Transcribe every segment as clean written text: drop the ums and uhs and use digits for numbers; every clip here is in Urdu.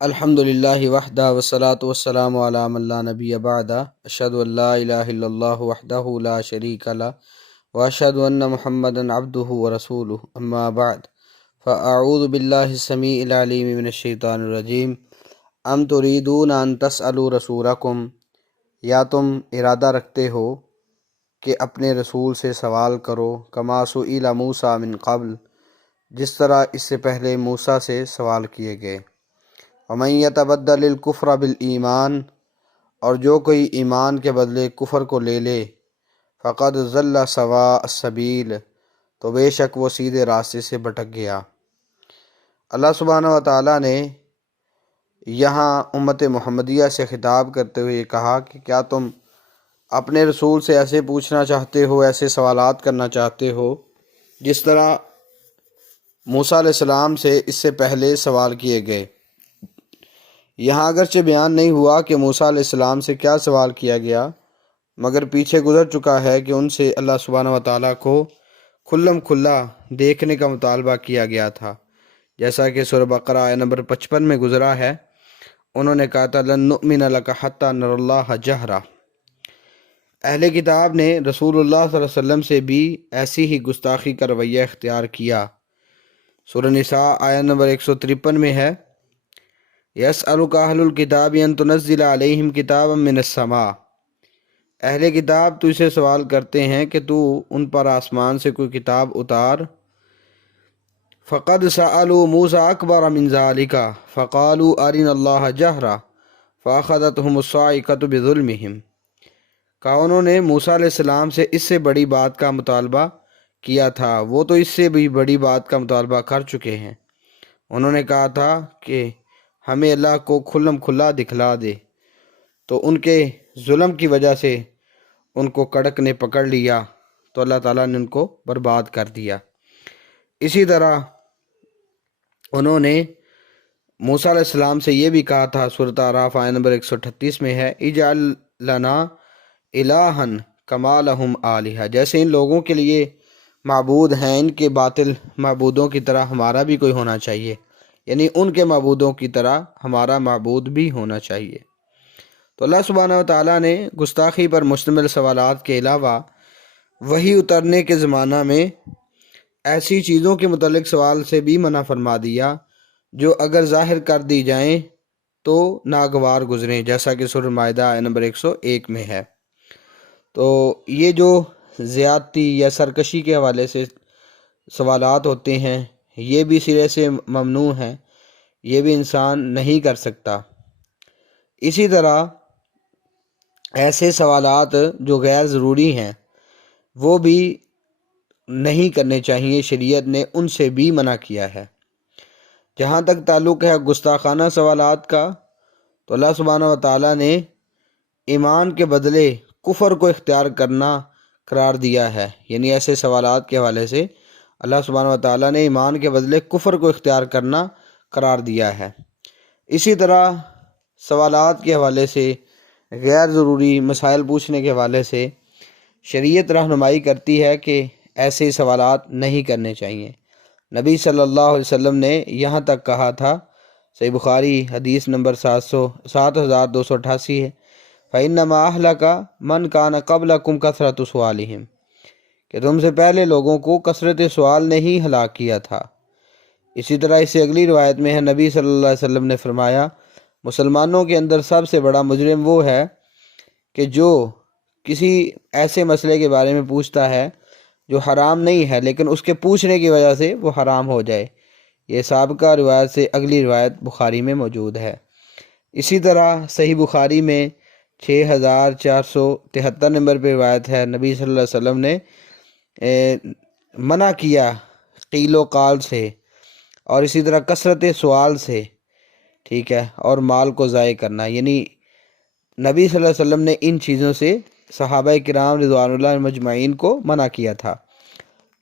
الحمدللہ وحدہ والصلاة والسلام علی من لا نبی بعدہ اشہد ان لا الہ الا اللہ وحدہ لا شریک لہ واشہد ان محمدا عبدہ ورسولہ اما بعد فاعوذ باللہ السمیع العلیم من الشیطان الرجیم ام تریدون ان تسألوا رسولکم، یا تم ارادہ رکھتے ہو کہ اپنے رسول سے سوال کرو، کما سئل موسیٰ من قبل، جس طرح اس سے پہلے موسیٰ سے سوال کیے گئے۔ وَمَن يَتَبَدَّلِ الْكُفْرَ بِالْإِيمَانِ، اور جو کوئی ایمان کے بدلے کفر کو لے لے، فَقَدْ ضَلَّ سَوَاءَ السَّبِيلِ، تو بے شک وہ سیدھے راستے سے بھٹک گیا۔ اللہ سبحانہ و تعالیٰ نے یہاں امت محمدیہ سے خطاب کرتے ہوئے کہا کہ کیا تم اپنے رسول سے ایسے پوچھنا چاہتے ہو، ایسے سوالات کرنا چاہتے ہو جس طرح موسیٰ علیہ السلام سے اس سے پہلے سوال کیے گئے۔ یہاں اگرچہ بیان نہیں ہوا کہ موسیٰ علیہ السلام سے کیا سوال کیا گیا، مگر پیچھے گزر چکا ہے کہ ان سے اللہ سبحانہ و تعالیٰ کو کھلم کھلا دیکھنے کا مطالبہ کیا گیا تھا، جیسا کہ سورہ بقرہ آیہ نمبر 55 میں گزرا ہے۔ انہوں نے کہا تھا لن نؤمن لک حتی نر اللہ جہرہ۔ اہل کتاب نے رسول اللہ صلی اللہ علیہ وسلم سے بھی ایسی ہی گستاخی کا رویہ اختیار کیا۔ سورہ نساء آیہ نمبر 153 میں ہے یسألک اہل الکتاب ان تنزل علیہم کتابا من السماء، اہل کتاب تو اسے سوال کرتے ہیں کہ تو ان پر آسمان سے کوئی کتاب اتار۔ فقد سألوا موسیٰ اکبر من ذلک فقالوا ارنا اللہ جہرہ فاخذتہم الصاعقۃ بظلمہم، کہا انہوں نے موسیٰ علیہ السلام سے اس سے بڑی بات کا مطالبہ کیا تھا، وہ تو اس سے بھی بڑی بات کا مطالبہ کر چکے ہیں۔ انہوں نے کہا تھا کہ ہمیں اللہ کو کھلم کھلا دکھلا دے، تو ان کے ظلم کی وجہ سے ان کو کڑک نے پکڑ لیا، تو اللہ تعالیٰ نے ان کو برباد کر دیا۔ اسی طرح انہوں نے موسیٰ علیہ السلام سے یہ بھی کہا تھا، سورۃ اعراف آیہ نمبر 138 میں ہے اجعل لنا الہا کما لہم آلہہ، جیسے ان لوگوں کے لیے معبود ہیں ان کے باطل معبودوں کی طرح ہمارا بھی کوئی ہونا چاہیے، یعنی ان کے معبودوں کی طرح ہمارا معبود بھی ہونا چاہیے۔ تو اللہ سبحانہ و تعالیٰ نے گستاخی پر مشتمل سوالات کے علاوہ وحی اترنے کے زمانہ میں ایسی چیزوں کے متعلق سوال سے بھی منع فرما دیا جو اگر ظاہر کر دی جائیں تو ناگوار گزریں، جیسا کہ سورہ مائدہ آیہ نمبر 101 میں ہے۔ تو یہ جو زیادتی یا سرکشی کے حوالے سے سوالات ہوتے ہیں یہ بھی سرے سے ممنوع ہیں، یہ بھی انسان نہیں کر سکتا۔ اسی طرح ایسے سوالات جو غیر ضروری ہیں وہ بھی نہیں کرنے چاہیے، شریعت نے ان سے بھی منع کیا ہے۔ جہاں تک تعلق ہے گستاخانہ سوالات کا، تو اللہ سبحانہ و تعالیٰ نے ایمان کے بدلے کفر کو اختیار کرنا قرار دیا ہے، یعنی ایسے سوالات کے حوالے سے اللہ سبحانہ و تعالیٰ نے ایمان کے بدلے کفر کو اختیار کرنا قرار دیا ہے۔ اسی طرح سوالات کے حوالے سے غیر ضروری مسائل پوچھنے کے حوالے سے شریعت رہنمائی کرتی ہے کہ ایسے سوالات نہیں کرنے چاہیے۔ نبی صلی اللہ علیہ وسلم نے یہاں تک کہا تھا، صحیح بخاری حدیث نمبر 7288 ہے فَإِنَّمَا أَهْلَكَ مَنْ كَانَ قَبْلَكُمْ كَثْرَةُ سُؤَالِهِمْ، کہ تم سے پہلے لوگوں کو کثرت سوال نے ہی ہلاک کیا تھا۔ اسی طرح اس سے اگلی روایت میں ہے نبی صلی اللہ علیہ وسلم نے فرمایا مسلمانوں کے اندر سب سے بڑا مجرم وہ ہے کہ جو کسی ایسے مسئلے کے بارے میں پوچھتا ہے جو حرام نہیں ہے لیکن اس کے پوچھنے کی وجہ سے وہ حرام ہو جائے۔ یہ سابقہ روایت سے اگلی روایت بخاری میں موجود ہے۔ اسی طرح صحیح بخاری میں 6473 نمبر پہ روایت ہے، نبی صلی اللہ علیہ وسلم نے منع کیا قیل و قال سے، اور اسی طرح کثرت سوال سے، ٹھیک ہے، اور مال کو ضائع کرنا، یعنی نبی صلی اللہ علیہ وسلم نے ان چیزوں سے صحابہ کرام رضوان اللہ مجمعین کو منع کیا تھا۔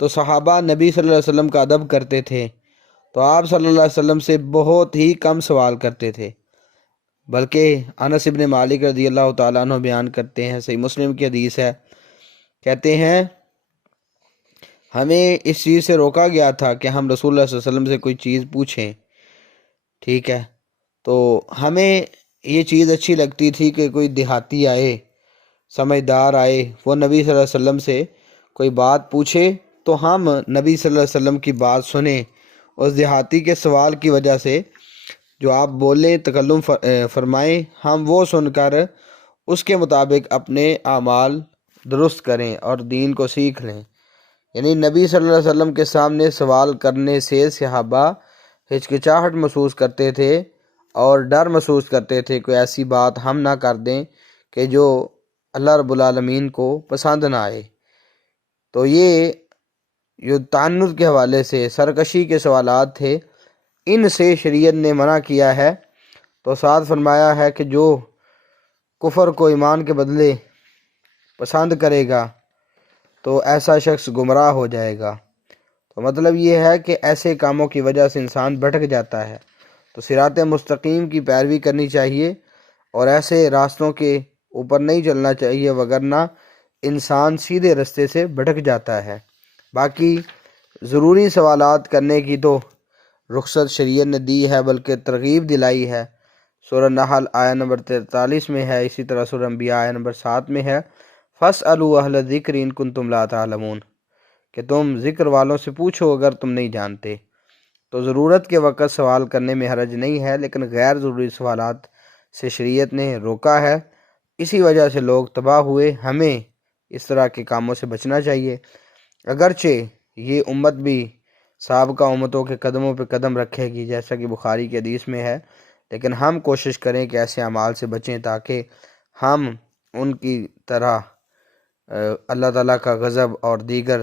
تو صحابہ نبی صلی اللہ علیہ وسلم کا ادب کرتے تھے، تو آپ صلی اللہ علیہ وسلم سے بہت ہی کم سوال کرتے تھے، بلکہ انس ابن مالک رضی اللہ تعالیٰ عنہ بیان کرتے ہیں، صحیح مسلم کی حدیث ہے، کہتے ہیں ہمیں اس چیز سے روکا گیا تھا کہ ہم رسول اللہ صلی اللہ علیہ وسلم سے کوئی چیز پوچھیں، ٹھیک ہے، تو ہمیں یہ چیز اچھی لگتی تھی کہ کوئی دیہاتی آئے، سمجھدار آئے، وہ نبی صلی اللہ علیہ وسلم سے کوئی بات پوچھے تو ہم نبی صلی اللہ علیہ وسلم کی بات سنیں، اس دیہاتی کے سوال کی وجہ سے جو آپ بولیں، تکلم فرمائیں، ہم وہ سن کر اس کے مطابق اپنے اعمال درست کریں اور دین کو سیکھ لیں۔ یعنی نبی صلی اللہ علیہ وسلم کے سامنے سوال کرنے سے صحابہ ہچکچاہٹ محسوس کرتے تھے اور ڈر محسوس کرتے تھے کوئی ایسی بات ہم نہ کر دیں کہ جو اللہ رب العالمین کو پسند نہ آئے۔ تو یہ تعنت کے حوالے سے سرکشی کے سوالات تھے، ان سے شریعت نے منع کیا ہے۔ تو ساتھ فرمایا ہے کہ جو کفر کو ایمان کے بدلے پسند کرے گا تو ایسا شخص گمراہ ہو جائے گا۔ تو مطلب یہ ہے کہ ایسے کاموں کی وجہ سے انسان بھٹک جاتا ہے، تو صراط مستقیم کی پیروی کرنی چاہیے اور ایسے راستوں کے اوپر نہیں چلنا چاہیے، وگرنہ انسان سیدھے رستے سے بھٹک جاتا ہے۔ باقی ضروری سوالات کرنے کی تو رخصت شریعت نے دی ہے، بلکہ ترغیب دلائی ہے۔ سورہ نحل آیہ نمبر 43 میں ہے، اسی طرح سورہ انبیاء آیہ نمبر 7 میں ہے، فَاسْأَلُوا أَهْلَ الذِّكْرِ إِن كُنتُمْ لَا تَعْلَمُونَ، کہ تم ذکر والوں سے پوچھو اگر تم نہیں جانتے۔ تو ضرورت کے وقت سوال کرنے میں حرج نہیں ہے، لیکن غیر ضروری سوالات سے شریعت نے روکا ہے، اسی وجہ سے لوگ تباہ ہوئے۔ ہمیں اس طرح کے کاموں سے بچنا چاہیے، اگرچہ یہ امت بھی سابقہ امتوں کے قدموں پہ قدم رکھے گی جیسا کہ بخاری کی حدیث میں ہے، لیکن ہم کوشش کریں کہ ایسے اعمال سے بچیں تاکہ ہم ان کی طرح اللہ تعالیٰ کا غضب اور دیگر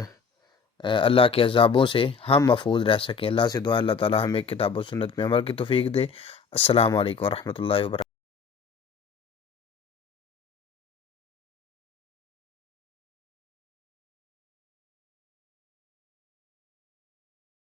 اللہ کے عذابوں سے ہم محفوظ رہ سکیں۔ اللہ سے دعا اللہ تعالیٰ ہمیں کتاب و سنت میں عمل کی توفیق دے۔ السلام علیکم ورحمۃ اللہ وبرکاتہ۔